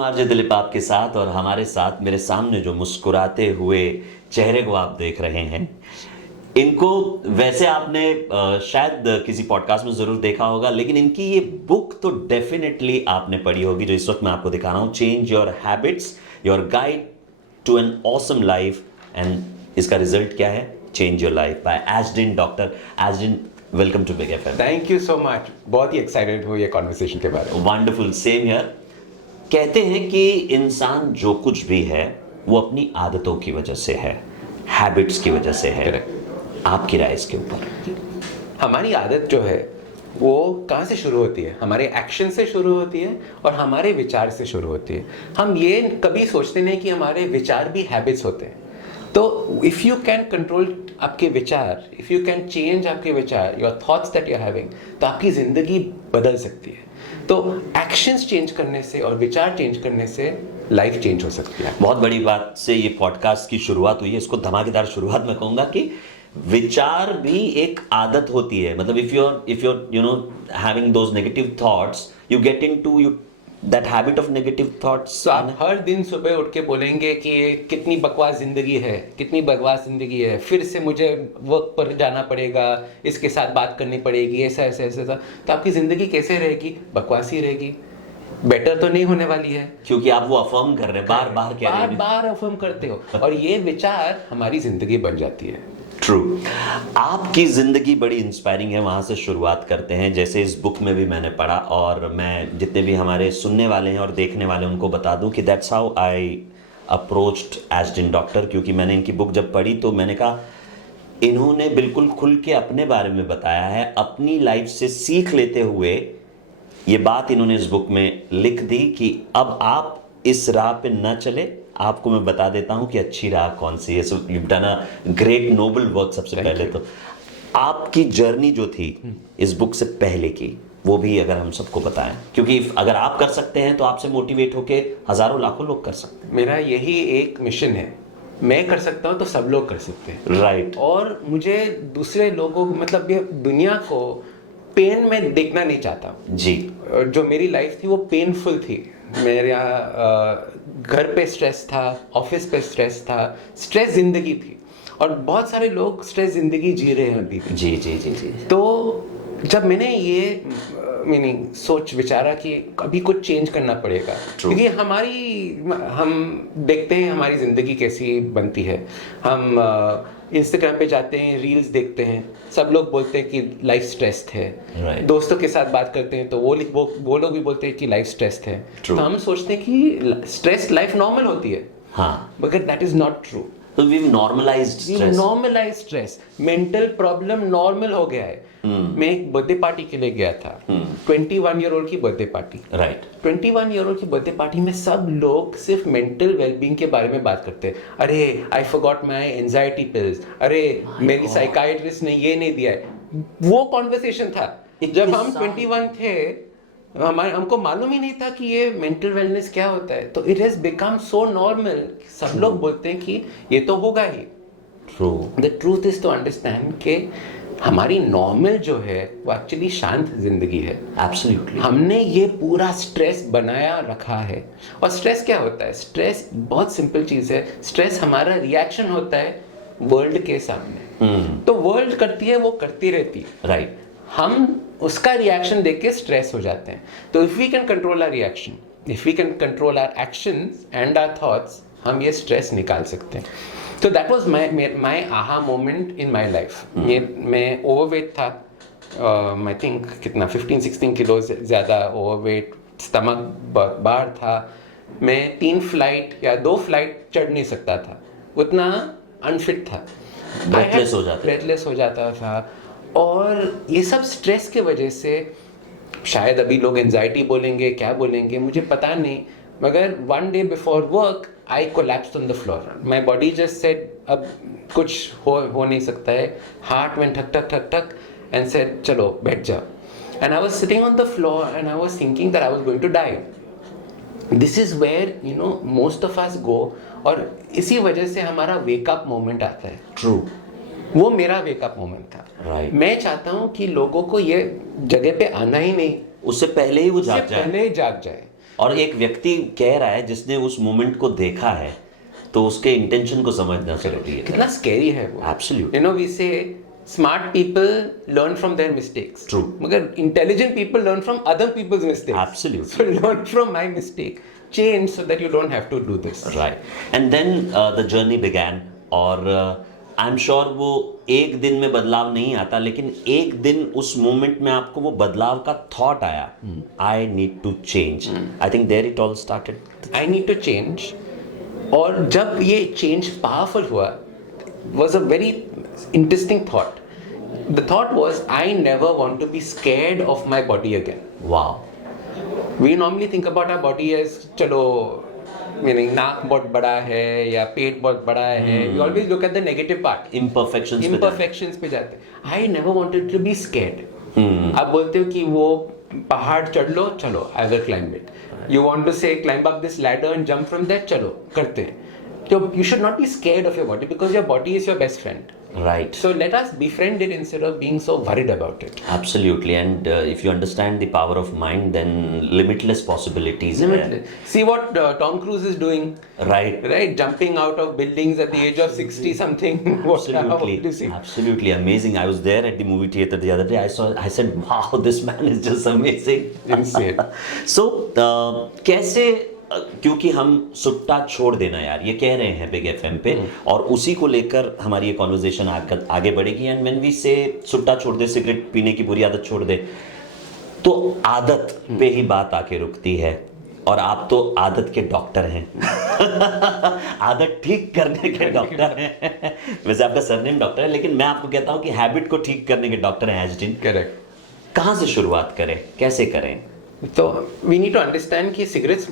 RJ Dilip आपके साथ, और हमारे साथ मेरे सामने जो मुस्कुराते हुए चेहरे को आप देख रहे हैं, इनको वैसे आपने शायद किसी पॉडकास्ट में जरूर देखा होगा, लेकिन इनकी ये बुक तो डेफिनेटली आपने पढ़ी होगी, जो इस वक्त मैं आपको दिखा रहा हूं, change your habits, your guide to an awesome life. And इसका रिजल्ट क्या है? Change your life by Ajdin. Doctor Ajdin, welcome to Big FM. Thank you so much. बहुत ही एक्साइटेड हूँ ये कॉन्वर्सेशन के बारे में। Wonderful, same here. कहते हैं कि इंसान जो कुछ भी है वो अपनी आदतों की वजह से है, हैबिट्स की वजह से है। आपकी राय इसके ऊपर? हमारी आदत जो है वो कहाँ से शुरू होती है? हमारे एक्शन से शुरू होती है और हमारे विचार से शुरू होती है। हम ये कभी सोचते नहीं कि हमारे विचार भी हैबिट्स होते हैं। तो इफ़ यू कैन कंट्रोल आपके विचार, इफ़ यू कैन चेंज आपके विचार, your thoughts that you are having, तो आपकी ज़िंदगी बदल सकती है। तो एक्शंस चेंज करने से और विचार चेंज करने से लाइफ चेंज हो सकती है। बहुत बड़ी बात से ये पॉडकास्ट की शुरुआत हुई है। इसको धमाकेदार शुरुआत मैं कहूंगा कि विचार भी एक आदत होती है। मतलब if you're you know having those negative thoughts, you get into you that habit of negative thoughts. तो आप हर दिन सुबह उठ के बोलेंगे कि कितनी बकवास जिंदगी है, कितनी बकवास जिंदगी है, फिर से मुझे वर्क पर जाना पड़ेगा, इसके साथ बात करनी पड़ेगी, ऐसा ऐसा ऐसा ऐसा। तो आपकी जिंदगी कैसे रहेगी? बकवास ही रहेगी। बेटर तो नहीं होने वाली है, क्योंकि आप वो अफर्म कर रहे हैं, बार बार कह रहे बार हैं। बार अफर्म करते हो और ये विचार हमारी जिंदगी बन जाती है। ट्रू। आपकी जिंदगी बड़ी इंस्पायरिंग है, वहां से शुरुआत करते हैं। जैसे इस बुक में भी मैंने पढ़ा, और मैं जितने भी हमारे सुनने वाले हैं और देखने वाले हैं उनको बता दूं कि that's how I approached Ajdin doctor. क्योंकि मैंने इनकी बुक जब पढ़ी तो मैंने कहा इन्होंने बिल्कुल खुल के अपने बारे में बताया है, अपनी लाइफ से सीख लेते हुए ये बात इन्होंने इस बुक में लिख दी कि अब आप इस राह पे न चले, आपको मैं बता देता हूं कि अच्छी राह कौन सी है। So you done a great noble work. सबसे पहले तो आपकी जर्नी जो थी इस बुक से पहले की, वो भी अगर हम सबको बताएं, क्योंकि अगर आप कर सकते हैं तो आपसे मोटिवेट होके हजारों लाखों लोग कर सकते हैं। मेरा यही एक मिशन है, मैं कर सकता हूँ तो सब लोग कर सकते हैं। राइट। और मुझे दूसरे लोगों, मतलब ये दुनिया को पेन में देखना नहीं चाहता जी। जो मेरी लाइफ थी वो पेनफुल थी। मेरे घर पे स्ट्रेस था, ऑफिस पे स्ट्रेस था, स्ट्रेस जिंदगी थी, और बहुत सारे लोग स्ट्रेस जिंदगी जी रहे हैं अभी भी। जी जी जी जी। तो जब मैंने ये मीनिंग सोच विचारा कि अभी कुछ चेंज करना पड़ेगा, क्योंकि हम देखते हैं हमारी ज़िंदगी कैसी बनती है। हम इंस्टाग्राम पे जाते हैं, रील्स देखते हैं, सब लोग बोलते हैं कि लाइफ स्ट्रेस्ड है। Right. दोस्तों के साथ बात करते हैं तो वो लोग भी बोलते हैं कि लाइफ स्ट्रेस्ड है। तो हम सोचते हैं कि स्ट्रेस लाइफ नॉर्मल होती है। हाँ। मगर दैट इज नॉट ट्रू। तो we normalized stress. Normalize stress, mental problem normal हो गया है। मैं एक बर्थडे पार्टी के लिए गया था, 21 ईयर ओल्ड की birthday party. Right. 21 year old की बर्थडे पार्टी में सब लोग सिर्फ मेंटल वेलबींग के बारे में बात करते हैं। अरे I forgot my anxiety pills, अरे मेरी साइकाइट्रिस्ट ने ये नहीं दिया है। वो कॉन्वर्सेशन था। जब हम 21 थे, हमको मालूम ही नहीं था कि ये मेंटल वेलनेस क्या होता है। तो it has become so normal, सब लोग बोलते हैं कि ये तो होगा ही। True. The truth is to understand कि हमारी नॉर्मल जो है वो एक्चुअली शांत जिंदगी है। एब्सोल्युटली। हमने ये पूरा स्ट्रेस बनाया रखा है। और स्ट्रेस क्या होता है? स्ट्रेस बहुत सिंपल चीज है। स्ट्रेस हमारा रिएक्शन होता है वर्ल्ड के सामने। तो वर्ल्ड करती है, वो करती रहती है। राइट। हम उसका रिएक्शन देख के स्ट्रेस हो जाते हैं। तो if we can control our reaction, if we can control our actions and our thoughts, हम ये स्ट्रेस निकाल सकते हैं। तो that was my aha moment in my life. मैं ओवरवेट था, आई थिंक कितना 15-16 किलो ज़्यादा ओवरवेट, स्टमक बाहर था। मैं 3 फ्लाइट या 2 फ्लाइट चढ़ नहीं सकता था, उतना अनफिट था। ब्रेथलेस हो जाता था। और ये सब स्ट्रेस के वजह से, शायद अभी लोग एंजाइटी बोलेंगे, क्या बोलेंगे मुझे पता नहीं, मगर one day before work I collapsed on the floor. My body just said अब कुछ हो नहीं सकता है। हार्ट में ठक ठक ठक ठक एंड सेड चलो बैठ जाओ। And I was sitting on the floor and I was thinking that I was going to die. This is where you know most of us go, और इसी वजह से हमारा वेकअप मोमेंट आता है। ट्रू। वो मेरा वेकअप मोमेंट था। Right. मैं चाहता हूँ कि लोगों को ये जगह पे आना ही नहीं, उससे पहले ही वो उससे जाग जाए। पहले ही जाग जाए। और एक व्यक्ति कह रहा है जिसने उस मोमेंट को देखा है, तो उसके इंटेंशन को समझना जरूरी है। कितना स्कैरी है वो। Absolutely. You know, we say smart people learn from their mistakes. True. मगर intelligent people learn from other people's mistakes. Absolutely. So learn from my mistake, change so that you don't have to do this. Right. And then the journey began, और I am sure वो एक दिन में बदलाव नहीं आता, लेकिन एक दिन उस मोमेंट में आपको वो बदलाव का थॉट आया, I need to change. I think there it all started. I need to change. और जब ये चेंज पावरफुल हुआ, was a very interesting thought. The thought was, I never want to be scared of my body again. Wow. We normally think about our body as चलो, meaning नाक बहुत बड़ा है या पेट बहुत बड़ा है. We always look at the negative part. Imperfections पे जाते हैं. I never wanted to be scared. आप बोलते हो कि वो पहाड़ चढ़ लो, चलो, I will climb it. You want to say climb up this ladder and jump from there, चलो, करते हैं. So you should not be scared of your body because your body is your best friend. Right. So let us befriend it instead of being so worried about it. Absolutely. And if you understand the power of mind, then limitless possibilities. Limitless. See what Tom Cruise is doing. Right. Right, jumping out of buildings at the age of 60 something. Absolutely. Absolutely amazing. I was there at the movie theater the other day. I said, wow, this man is just amazing. Insane. So, कैसे, क्योंकि हम सुट्टा छोड़ देना यार, ये कह रहे हैं बिग एफएम पे, और उसी को लेकर हमारी ये कॉन्वर्जेशन आगे बढ़ेगी। एंड व्हेन वी से सुट्टा छोड़ दे, सिगरेट पीने की बुरी आदत छोड़ दे, तो आदत पे ही बात आके रुकती है। और आप तो आदत के डॉक्टर हैं। आदत ठीक करने के डॉक्टर हैं। वैसे आपका सरनेम डॉक्टर है, लेकिन मैं आपको कहता हूं कि हैबिट को ठीक करने के डॉक्टर हैं एजडिन। करेक्ट। कहाँ से शुरुआत करें, कैसे करें? तो वी नीड टू अंडरस्टैंड कि सिगरेट्स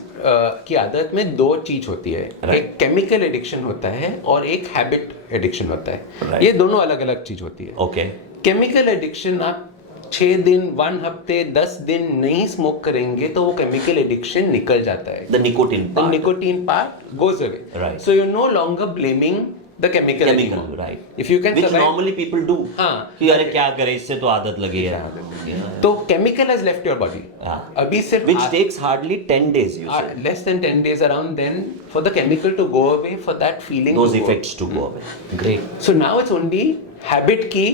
की आदत में दो चीज होती है। एक केमिकल एडिक्शन होता है और एक हैबिट एडिक्शन होता है। ये दोनों अलग अलग चीज होती है। ओके। केमिकल एडिक्शन आप 6 दिन, 1 हफ्ते, 10 दिन नहीं स्मोक करेंगे तो वो केमिकल एडिक्शन निकल जाता है। The nicotine part. The nicotine part goes away. Right. So you're no longer blaming the chemical anymore. Right. If you can Which survive. normally people do. हाँ. कि अरे क्या करें, इससे तो आदत लगी है। तो chemical has left your body. हाँ. अभी सिर्फ Which takes hardly 10 days, you say. less than 10 days around then for the chemical to go away, for that feeling Those to go. effects to go away. Great. So now it's only habit की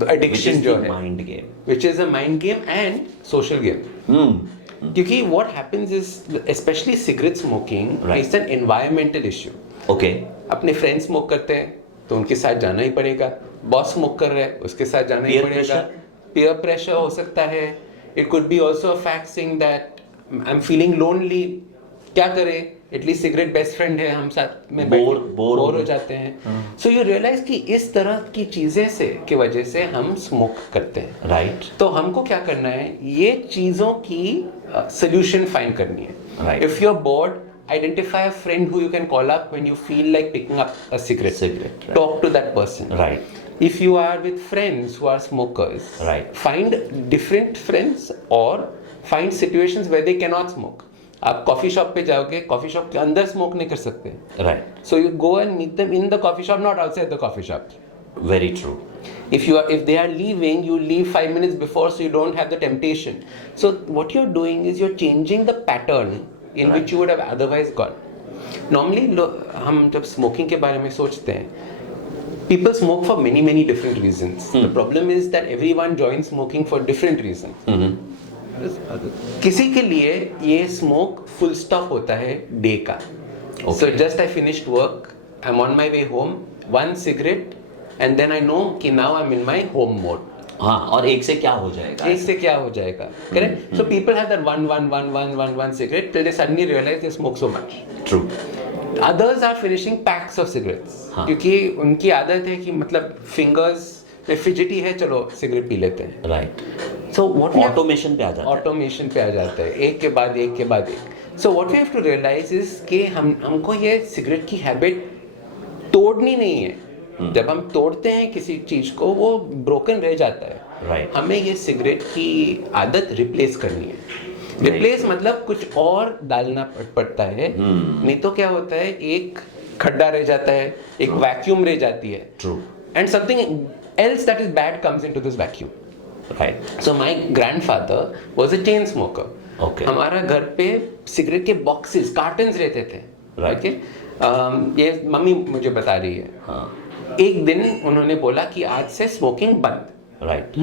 the addiction Which is जो the है, mind game. which is a mind game and social game. क्योंकि what happens is, especially cigarette smoking, Right. is an environmental issue. Okay. अपने friends smoke करते हैं तो उनके साथ जाना ही पड़ेगा। बॉस स्मोक कर रहे हैं, उसके साथ जाना ही Peer पड़ेगा। pressure? पीयर प्रेशर हो सकता है। It could be also a fact saying that I am feeling lonely, क्या करें, एटलीस्ट सिगरेट बेस्ट फ्रेंड है, हम साथ में बोर हो जाते हैं। सो यू रियलाइज कि इस तरह की चीजें से की वजह से हम स्मोक करते हैं। Right. तो हमको क्या करना है, ये चीजों की सोल्यूशन फाइंड करनी है। Right. If you are bored, identify a friend who you can call up when you feel like picking up a cigarette. Cigarette, right. Talk to that person. Right. If you are with friends who are smokers, Right. find different friends or find situations where they cannot smoke. आप coffee shop पे जाओगे, coffee shop के अंदर smoke नहीं कर सकते। Right. So you go and meet them in the coffee shop, not outside the coffee shop. Very true. If they are leaving, you leave 5 minutes before so you don't have the temptation. So what you're doing is you're changing the pattern in which you would have otherwise gone. Normally हम जब smoking के बारे में सोचते हैं, people smoke for many different reasons. The problem is that everyone joins smoking for different reasons. किसी के लिए ये स्मोक फुल स्टॉप होता है डे का। So just I finished work, I'm on my way home, one cigarette, and then I know कि now I'm in my home mode. हाँ, और एक से क्या हो जाएगा? एक से क्या हो जाएगा? Correct? So people have that one cigarette till they suddenly realize they smoke so much. True. Others are finishing packs of cigarettes. हाँ. क्योंकि उनकी आदत है कि मतलब fingers पे फिजिटी है, चलो सिगरेट पी लेते हैं। Right. So what we have- Automation पे आ जाता है। ऑटोमेशन पे आ जाता है, एक के बाद एक के बाद एक। So what we have to realize is कि हमको ये सिगरेट की हैबिट तोड़नी नहीं है। जब हम तोड़ते हैं किसी चीज को, वो ब्रोकन रह जाता है। Right. हमें ये सिगरेट की आदत रिप्लेस करनी है। रिप्लेस मतलब कुछ और डालना पड़ता है। नहीं तो क्या होता है, एक खड्डा रह जाता है, एक वैक्यूम रह जाती है। True. And something else that is bad comes into this vacuum. Right. So my grandfather was a chain smoker. Okay. हमारा घर पे सिगरेट के बॉक्सेस कार्टन्स रहते थे. Right. Okay? ये मम्मी मुझे बता रही है. हाँ. एक दिन उन्होंने बोला कि आज से स्मोकिंग बंद. राइट.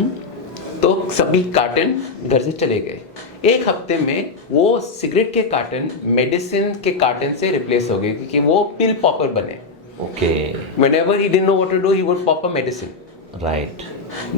तो सभी कार्टन घर से चले गए. एक हफ्ते में वो सिगरेट के कार्टन मेडिसिन के कार्टन से रिप्लेस हो गए क्योंकि वो पिल पॉपर बने. Okay. Whenever he didn't know what to do, he would pop a medicine, right.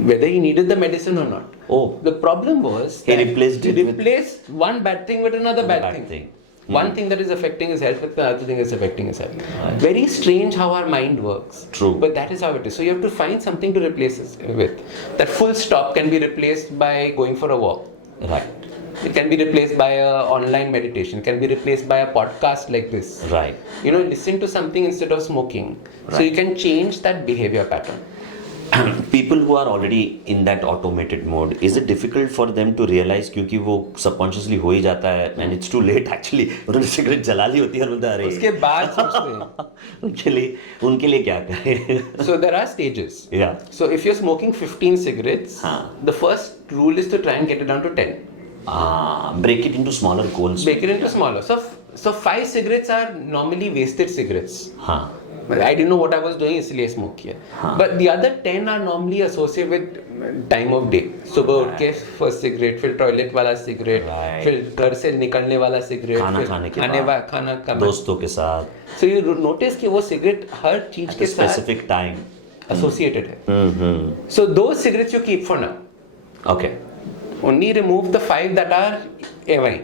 whether he needed the medicine or not. Oh. The problem was He that replaced he it with- replaced one bad thing with another bad thing. One thing that is affecting his health with the other thing is affecting his health. Very strange how our mind works. True. But that is how it is. So you have to find something to replace it with. That full stop can be replaced by going for a walk. Right. It can be replaced by a online meditation. Can be replaced by a podcast like this. Right. You know, listen to something instead of smoking. So Right. you can change that behavior pattern. People who are already in that automated mode, is it difficult for them to realize क्योंकि वो subconsciously हो ही जाता है and it's too late actually. उन्होंने cigarette जला ली होती है और बोलते अरे उसके बाद सोचते हैं. उनके लिए क्या करें. So there are stages. Yeah. So if you're smoking 15 cigarettes, हाँ. the first rule is to try and get it down to 10. Break it into smaller goals. Break it into smaller. So 5 cigarettes are normally wasted cigarettes. हाँ. I didn't know what I was doing इसलिए smoke किया. हाँ. But the other 10 are normally associated with time of day. सुबह उठ के first cigarette, फिर toilet वाला cigarette, Right. फिर घर से निकलने वाला सिगरेट, खाना फिर खाने के बाद, खाना का दोस्तों के साथ. So you notice कि वो सिगरेट हर चीज के साथ Specific time. associated है. Mm-hmm. So those cigarettes you keep for now. Okay. Only remove the 5 that are away.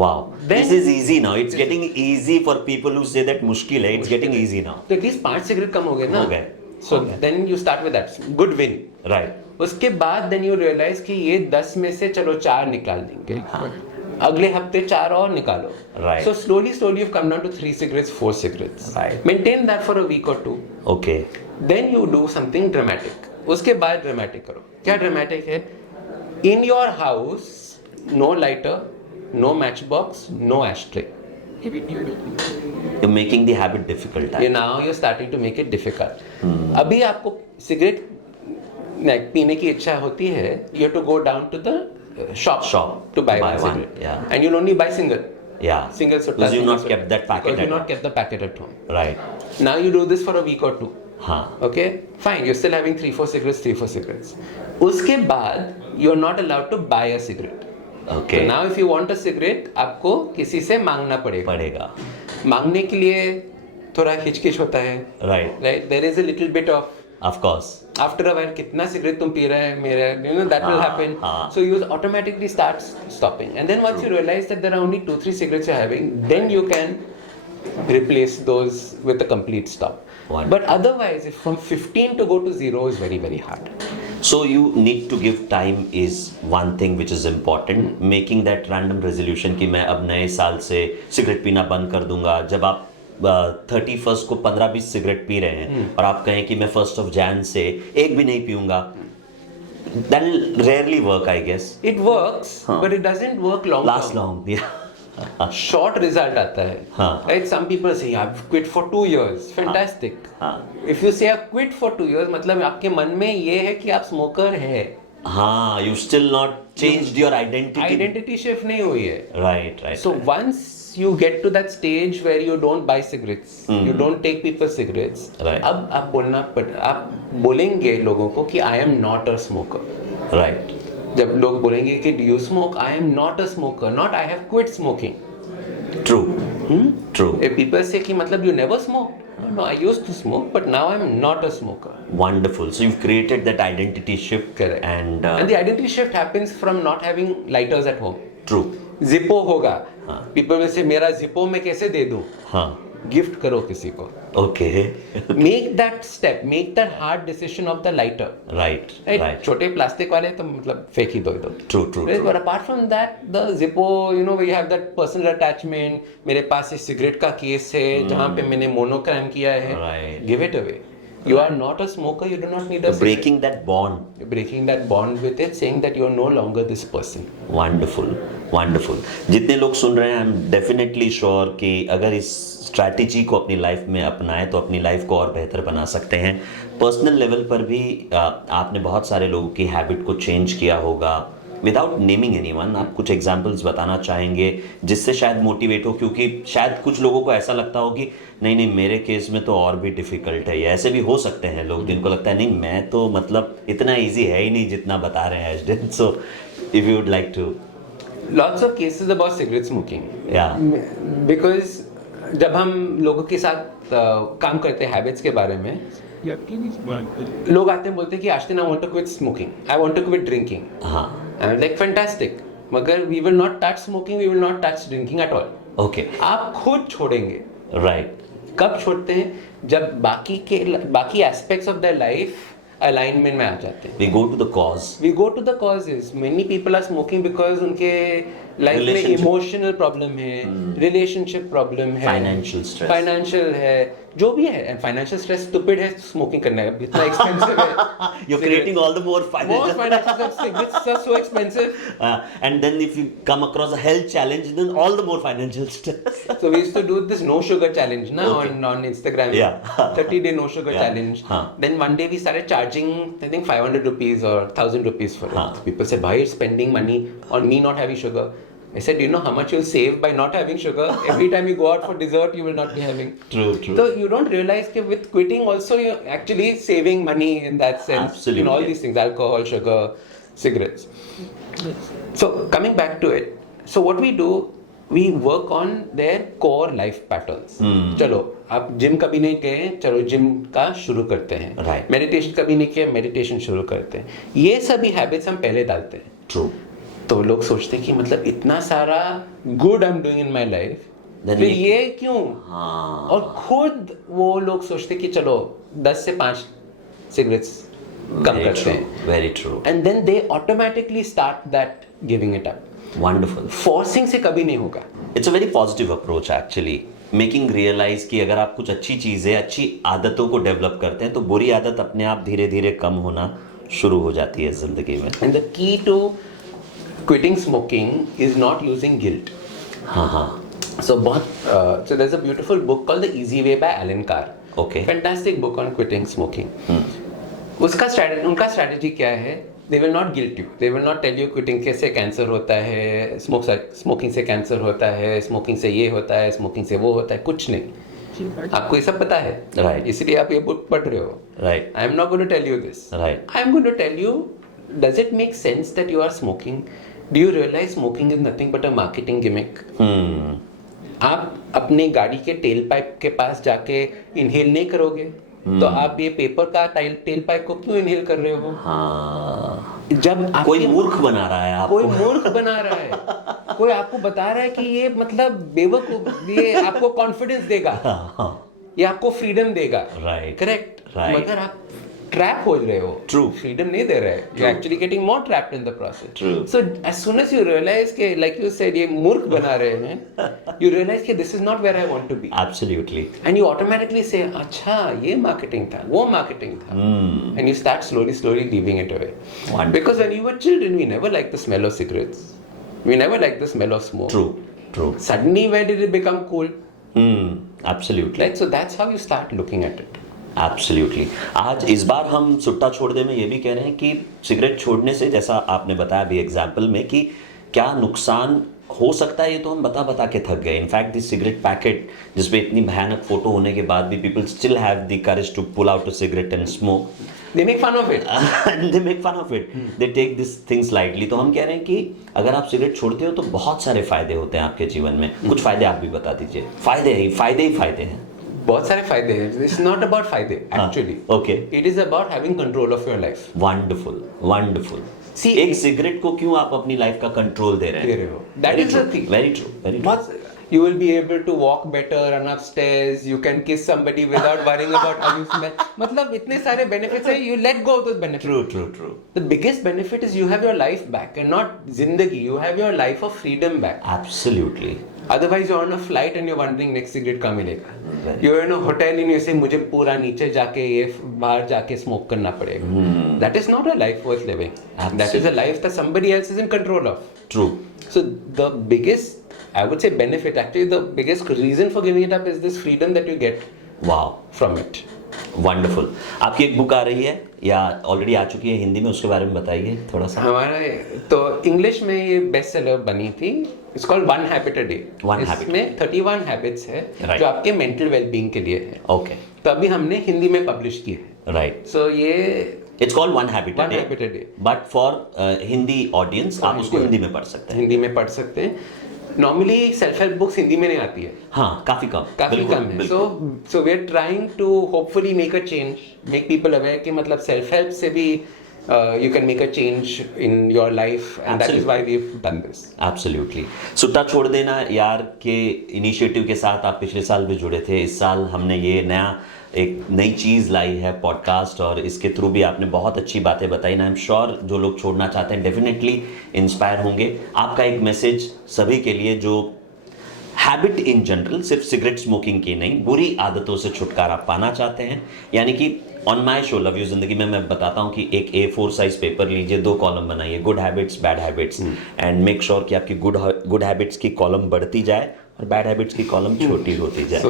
Wow. Then- This is easy now. It's getting easy for people who say that मुश्किल है. It's getting easy now. तो at least 5 cigarette कम हो गए ना. हो गए. So हो गए. then you start with that. Good win. Right. उसके बाद then you realize कि ये 10 में से चलो 4 निकाल देंगे. अगले हफ्ते 4 और निकालो. Right. So slowly you've come down to 3 cigarettes, 4 cigarettes. Right. Maintain that for a week or 2. Okay. Then you do something dramatic. उसके बाद dramatic करो. क्या dramatic है? In your house, no lighter, no matchbox, no ashtray. You're making the habit difficult. Now you're starting to make it difficult. अभी आपको cigarette पीने की इच्छा होती है, you have to go down to the shop to buy one cigarette. Yeah. And you'll only buy single. Yeah. Single sutta. Because you've single not sutta. kept that packet Because at you've not home. kept the packet at home. Right. Now you do this for a week or 2. हाँ. Okay? Fine. You're still having 3-4 cigarettes. उसके बाद you're not allowed to buy a cigarette. Okay. So now if you want a cigarette, आपको किसी से मांगना पड़ेगा. मांगने के लिए थोड़ा हिचकिच होता है. Right. Right? There is a little bit of Of course. after a while कितना सिगरेट तुम पी रहे हैं मेरे, you know, that will happen. हाँ. So you automatically start stopping, and then once you realize that there are only 2-3 cigarettes you're having, then you can replace those with a complete stop. Wonderful. But otherwise, if from 15 to go to 0 is very, very hard. So you need to give time is one thing which is important. Making that random resolution कि मैं अब नए साल से cigarette पीना बंद कर दूंगा. जब आप 31st को 15-20 सिगरेट पी रहे हैं और आप कहें कि मैं 1st of Jan से एक भी नहीं पीऊंगा, that will rarely work, I guess. It works, but it doesn't work long Last term. long. Yeah. Short result आता है. हाँ. Right? Some people say I've quit for 2 years. Fantastic. हाँ. If you say I've quit for 2 years, मतलब आपके मन में ये है कि आप स्मोकर है. हाँ, you still not changed your identity. Identity shift नहीं हुई है. Right. So once you get to that stage where you don't buy cigarettes, you don't take people's cigarettes, Right. अब आप बोलेंगे लोगों को कि I am not a smoker. Right. जब लोग बोलेंगे कि do you smoke, I am not a smoker, not I have quit smoking. True. True. If people say कि मतलब you never smoked, no, I used to smoke, but now I'm not a smoker. Wonderful. So you've created that identity shift. Correct. And the identity shift happens from not having lighters at home. true. Zippo होगा. हाँ. People will say मेरा Zippo मैं कैसे दे दूँ? हाँ. Gift करो किसी को. Okay. Make that step, make that hard decision of the lighter. Right. Right? Right. छोटे प्लास्टिक वाले तो मतलब फेंक ही दो इधर. True. True. Right? True. But apart from that, the Zippo, you know, we have that personal attachment. मेरे पास एक cigarette का केस है जहाँ पे मैंने मोनोक्राम किया है. Right. Give it away. You are not a smoker. You do not need a cigarette. Breaking that bond. You're breaking that bond with it, saying that you are no longer this person. Wonderful. Wonderful. जितने लोग सुन रहे हैं, I'm definitely sure कि अगर इस strategy को अपनी life में अपनाएं तो अपनी लाइफ को और बेहतर बना सकते हैं. पर्सनल लेवल पर भी आपने बहुत सारे लोगों की हैबिट को चेंज किया होगा. विदाउट नेमिंग एनीवन, आप कुछ एग्जांपल्स बताना चाहेंगे जिससे शायद मोटिवेट हो, क्योंकि शायद कुछ लोगों को ऐसा लगता हो कि नहीं नहीं मेरे केस में तो और भी डिफिकल्ट है, या ऐसे भी हो सकते हैं लोग जिनको लगता है नहीं मैं तो मतलब इतना इजी है ही नहीं जितना बता रहे हैं Ajdin. So if you would like to. Lots of cases about cigarette smoking. Yeah. Because जब हम लोगों के साथ काम करते हैं हैबिट्स के बारे में, लोग आते हैं बोलते हैं कि Ashtin I want to quit smoking, I want to quit drinking. हाँ. एंड लाइक फैंटास्टिक, मगर we will not touch smoking, we will not touch drinking at all. Okay. आप खुद छोड़ेंगे. राइट. कब छोड़ते हैं? जब बाकी aspects of the life alignment में आ जाते हैं. We go to the cause. We go to the causes. Many people are smoking because उनके लाइफ में Relationship. इमोशनल प्रॉब्लम है, रिलेशनशिप प्रॉब्लम है, Financial stress. फाइनेंशियल है, जो भी है. एंड फाइनेंशियल स्ट्रेस स्टूपिड है स्मोकिंग करने का, इतना एक्सपेंसिव है. You're creating all the more financial. Most financial stuff, cigarettes are so expensive. And then if you come across a health challenge, then all the more financial stress. So we used to do this no sugar challenge na Okay. on Instagram. Yeah. 30-day no sugar Yeah. challenge. Huh. Then one day we started charging I think 500 rupees or 1000 rupees for it. Huh. People said, why are you spending money on me not having sugar? I said, do you know how much you'll save by not having sugar? Every time you go out for dessert, you will not be having. True, true. So you don't realize that with quitting also you're actually saving money in that sense. Absolutely. In all these things, alcohol, sugar, cigarettes. So coming back to it, so what we do, we work on their core life patterns. चलो आप gym कभी नहीं गए, चलो gym का शुरू करते हैं. Right. मेडिटेशन कभी नहीं किया, मेडिटेशन शुरू करते हैं. ये सभी हैबिट्स हम पहले डालते हैं. True. तो लोग सोचते हैं कि मतलब इतना सारा good I am doing in my life, Then फिर we- ये क्यों? हाँ. और खुद वो लोग सोचते हैं कि चलो 10 से 5 सिगरेट्स कम Very करते true. हैं. Very true. And then they automatically start that giving it up. Wonderful. Forcing से कभी नहीं होगा. It's a very positive approach actually, making realize कि अगर आप कुछ अच्छी चीज़ें, अच्छी आदतों को डेवलप करते हैं तो बुरी आदत अपने आप धीरे धीरे कम होना शुरू हो जाती है जिंदगी में. And the key to quitting smoking is not using guilt. हाँ हाँ. So there's a beautiful book called The Easy Way by Alan Carr. Okay. Fantastic book on quitting smoking. उनका strategy क्या है? They will not guilt you. They will not tell you quitting से cancer होता है, smoking से cancer होता है, smoking से ये होता है, smoking से वो होता है, कुछ नहीं. आपको ये सब पता है. Right. इसलिए आप ये बुक पढ़ रहे हो. Right. I am not going to tell you this. Right. I am going to tell you, does it make sense that you are smoking? Do you realize smoking is nothing but a marketing gimmick? आप अपने गाड़ी के tell pipe के पास जाके inhale नहीं करोगे, तो आप ये पेपर का टेल पाइप को क्यों इनहेल कर रहे हो? हाँ. जब कोई मूर्ख बना रहा है आपको. कोई मूर्ख बना रहा है, कोई आपको बता रहा है कि ये मतलब बेवकूफ, ये आपको कॉन्फिडेंस देगा, ये आपको फ्रीडम देगा. Right. करेक्ट. Right. मगर आप ट्रैप हो रहे हो. True. फ्रीडम नहीं दे रहा है. You actually getting more trapped in the process. True. So as soon as you realize के लाइक यू सेड ये मूर्ख बना रहे हैं, यू रियलाइज कि this is not where I want to be. Absolutely. And you automatically say, अच्छा ये marketing था, वो marketing था. And you start slowly leaving it away. Wonderful. Because when we were children, we never liked the smell of cigarettes. We never liked the smell of smoke. True. True. Suddenly, where did it become cool? Absolutely. Right? So that's how you start looking at it. Absolutely. आज इस बार हम सुट्टा छोड़ दे में ये भी कह रहे हैं कि सिगरेट छोड़ने से, जैसा आपने बताया अभी एग्जाम्पल में, कि क्या नुकसान हो सकता है ये तो हम बता के थक गए. इनफैक्ट दिस सिगरेट पैकेट जिसपे इतनी भयानक फोटो होने के बाद भी people still have the courage to pull out a cigarette and smoke. They make fun of it. And they make fun of it. They take these things lightly. तो हम कह रहे हैं कि अगर आप सिगरेट छोड़ते हो तो बहुत सारे फायदे होते हैं आपके जीवन में. कुछ फायदे आप भी बता दीजिए. फायदे ही फायदे हैं. बहुत सारे फायदे हैं. It's not about फायदे actually. Okay. It is about having control of your life. Wonderful. See, एक सिगरेट को क्यों आप अपनी लाइफ का कंट्रोल दे रहे हैं? That is the thing. Very true. You will be able to walk better, run upstairs, you can kiss somebody without worrying about how you smell. मतलब इतने सारे benefits हैं, you let go of those benefits. True. The biggest benefit is you have your life back and not zindagi. You have your life of freedom back. Absolutely. Otherwise you're on a flight and you're wondering next cigarette कहाँ मिलेगा. You're in a hotel and you say मुझे पूरा नीचे जाके ये बाहर जाके smoke करना पड़ेगा. That is not a life worth living. That is a life that somebody else is in control of. True. So the biggest, I would say, benefit, actually the biggest reason for giving it up is this freedom that you get Wow. from it. Wonderful. आपकी एक book आ रही है या already आ चुकी है हिंदी में, उसके बारे में बताइए थोड़ा सा। हमारा तो इंग्लिश में ये बेस्ट सेलर बनी थी, it's called one habit a day. इसमें 31 हैबिट्स है जो आपके मेंटल वेलबींग के लिए है। ओके। तो अभी हमने हिंदी में पब्लिश की है। राइट। सो ये it's called one habit one habit a day, but for Hindi audience आप उसको हिंदी में पढ़ सकते हैं। हिंदी में पढ़ सकते हैं। Normally self help books Hindi में नहीं आती है, हाँ काफी कम है। So we are trying to hopefully make a change, make people aware कि मतलब सेल्फ हेल्प से भी you can make a change in your life, and that is why we've done this. Absolutely. सुट्टा छोड़ देना यार के इनिशिएटिव के साथ आप पिछले साल भी जुड़े थे। इस साल हमने ये एक नई चीज़ लाई है पॉडकास्ट, और इसके थ्रू भी आपने बहुत अच्छी बातें बताई ना। आई एम श्योर जो लोग छोड़ना चाहते हैं डेफिनेटली इंस्पायर होंगे। आपका एक मैसेज सभी के लिए जो हैबिट इन जनरल, सिर्फ सिगरेट स्मोकिंग की नहीं, बुरी आदतों से छुटकारा पाना चाहते हैं, यानी कि on my show love you जिंदगी में मैं बताता हूँ कि एक A4 साइज पेपर लीजिए, 2 कॉलम बनाइए, good habits bad habits, and make sure कि आपकी गुड हैबिट्स की कॉलम बढ़ती जाए और बैड हैबिट्स की कॉलम छोटी होती जाए।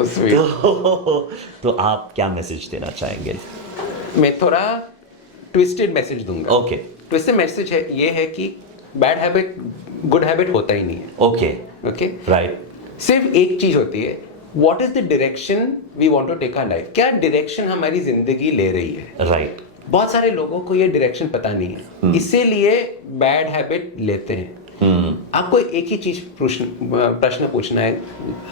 तो आप क्या मैसेज देना चाहेंगे? मैं थोड़ा ट्विस्टेड मैसेज दूंगा। ओके। ट्विस्टेड मैसेज ये है कि बैड हैबिट गुड हैबिट होता ही नहीं है। Okay right. सिर्फ एक चीज होती है, what is the direction we want to take our life, क्या डायरेक्शन हमारी जिंदगी ले रही है। राइट। बहुत सारे लोगों को ये डायरेक्शन पता नहीं है, इसीलिए बैड हैबिट लेते हैं। आपको एक ही चीज प्रश्न पूछना है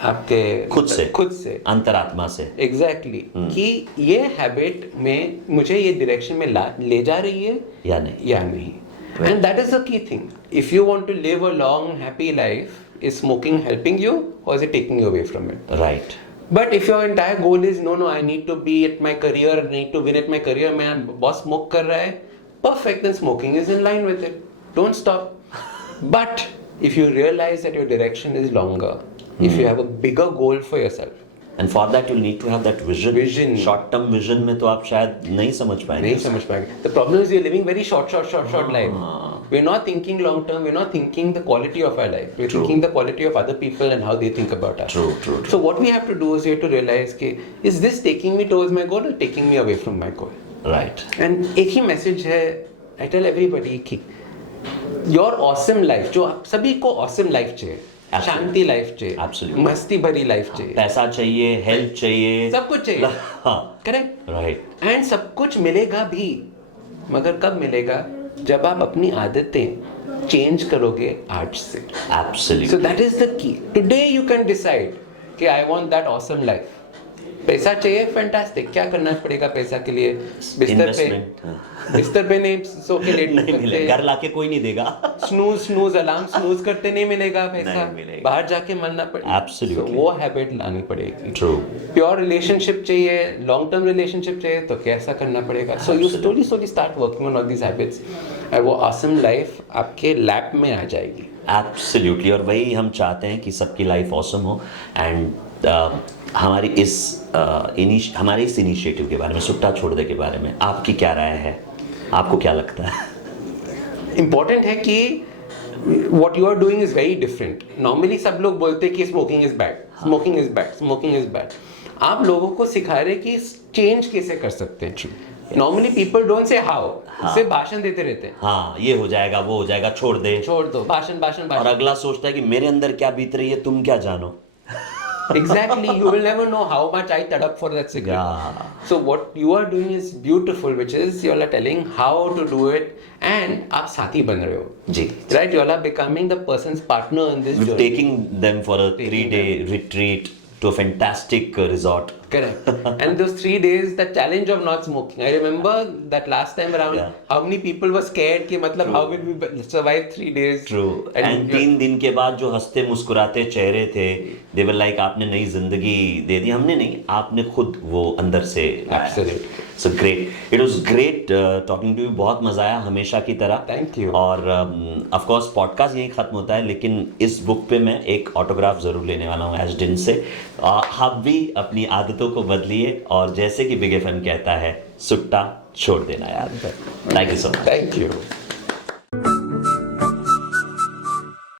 आपके खुद से अंतरात्मा से। एग्जैक्टली कि ये हैबिट में मुझे ये डायरेक्शन में ले जा रही है या नहीं। And that is the key thing. If you want to live a long happy life, is smoking helping you or is it taking you away from it? Right. But if your entire goal is no I need to be at my career, I need to win at my career, मैं boss smoke कर रहा है, perfect, then smoking is in line with it. Don't stop. But if you realize that your direction is longer, if you have a bigger goal for yourself, and for that you'll need to have that vision. Short term vision में तो आप शायद नहीं समझ पाएंगे। The problem is you're living very short life. We're not thinking long term. We're not thinking the quality of our life. We're thinking the quality of other people and how they think about us. True. So what we have to do is we have to realize कि is this taking me towards my goal or taking me away from my goal? Right. And एक ही message है, I tell everybody कि your awesome life, जो आप सभी को awesome life चाहिए, शांति life चाहिए, Absolutely. मस्ती भरी लाइफ चाहिए, पैसा चाहिए, हेल्थ चाहिए, सब कुछ चाहिए। हाँ करेक्ट। राइट। एंड सब कुछ मिलेगा भी, मगर कब मिलेगा? जब आप अपनी आदतें चेंज करोगे आज से। Absolutely. So that is the key. Today you can decide कि I want that awesome life. पैसा चाहिए, फैंटास्टिक। क्या करना पड़ेगा पैसा के लिए? बिस्तर पे नहीं सो के लेट नहीं मिलेगा, घर लाके कोई नहीं देगा। स्नूज अलार्म स्नूज करते नहीं मिलेगा पैसा, नहीं मिलेगा। बाहर जाके मरना पड़ेगा। Absolutely. So वो हैबिट लानी पड़ेगी। True. प्योर रिलेशनशिप चाहिए, लॉन्ग टर्म रिलेशनशिप चाहिए, तो कैसा करना पड़ेगा? So you slowly start working on all these habits, और वो ऑसम लाइफ आपके लैप में आ जाएगी। एब्सोल्युटली। और वही हम चाहते हैं कि सबकी लाइफ ऑसम हो। एंड हमारे इस इनिशिएटिव के बारे में, सुट्टा छोड़ दे के बारे में आपकी क्या राय है? आपको क्या लगता है? इम्पोर्टेंट है कि what you are doing is very different. Normally सब लोग बोलते हैं कि smoking is bad, smoking is bad, smoking is bad. आप लोगों को सिखा रहे कि चेंज कैसे कर सकते हैं। Normally people don't say how, सिर्फ भाषण देते रहते हैं। हाँ, ये हो जाएगा, वो हो जाएगा, छोड़ दो, भाषण। और अगला सोचता है कि मेरे अंदर क्या बीत रही है, तुम क्या जानो। Exactly, you will never know how much I tadap for that cigarette. Yeah. So what you are doing is beautiful, which is you all are telling how to do it, and आप साथी बन रहे हो। जी। Right, you all are becoming the person's partner in this journey. Taking them for a 3-day retreat to a fantastic resort. Correct. And those 3 days, the challenge of not smoking. I remember that last time around, how many people were scared कि मतलब how will we survive 3 days? True. And 3 दिन के बाद जो हंसते मुस्कुराते चेहरे थे, they were like आपने नई जिंदगी दे दी। हमने नहीं, आपने खुद वो अंदर से। Absolutely. So great. It was great talking to you. बहुत मजा आया हमेशा की तरह। Thank you. और of course पॉडकास्ट यहीं खत्म होता है, लेकिन इस बुक पे मैं एक ऑटोग्राफ जरूर लेने वाला हूँ एजडिन से। आप भी अपनी आदतों को बदलिए, और जैसे कि बिग एफएम कहता है, सुट्टा छोड़ देना यार। Thank you so much. Thank you.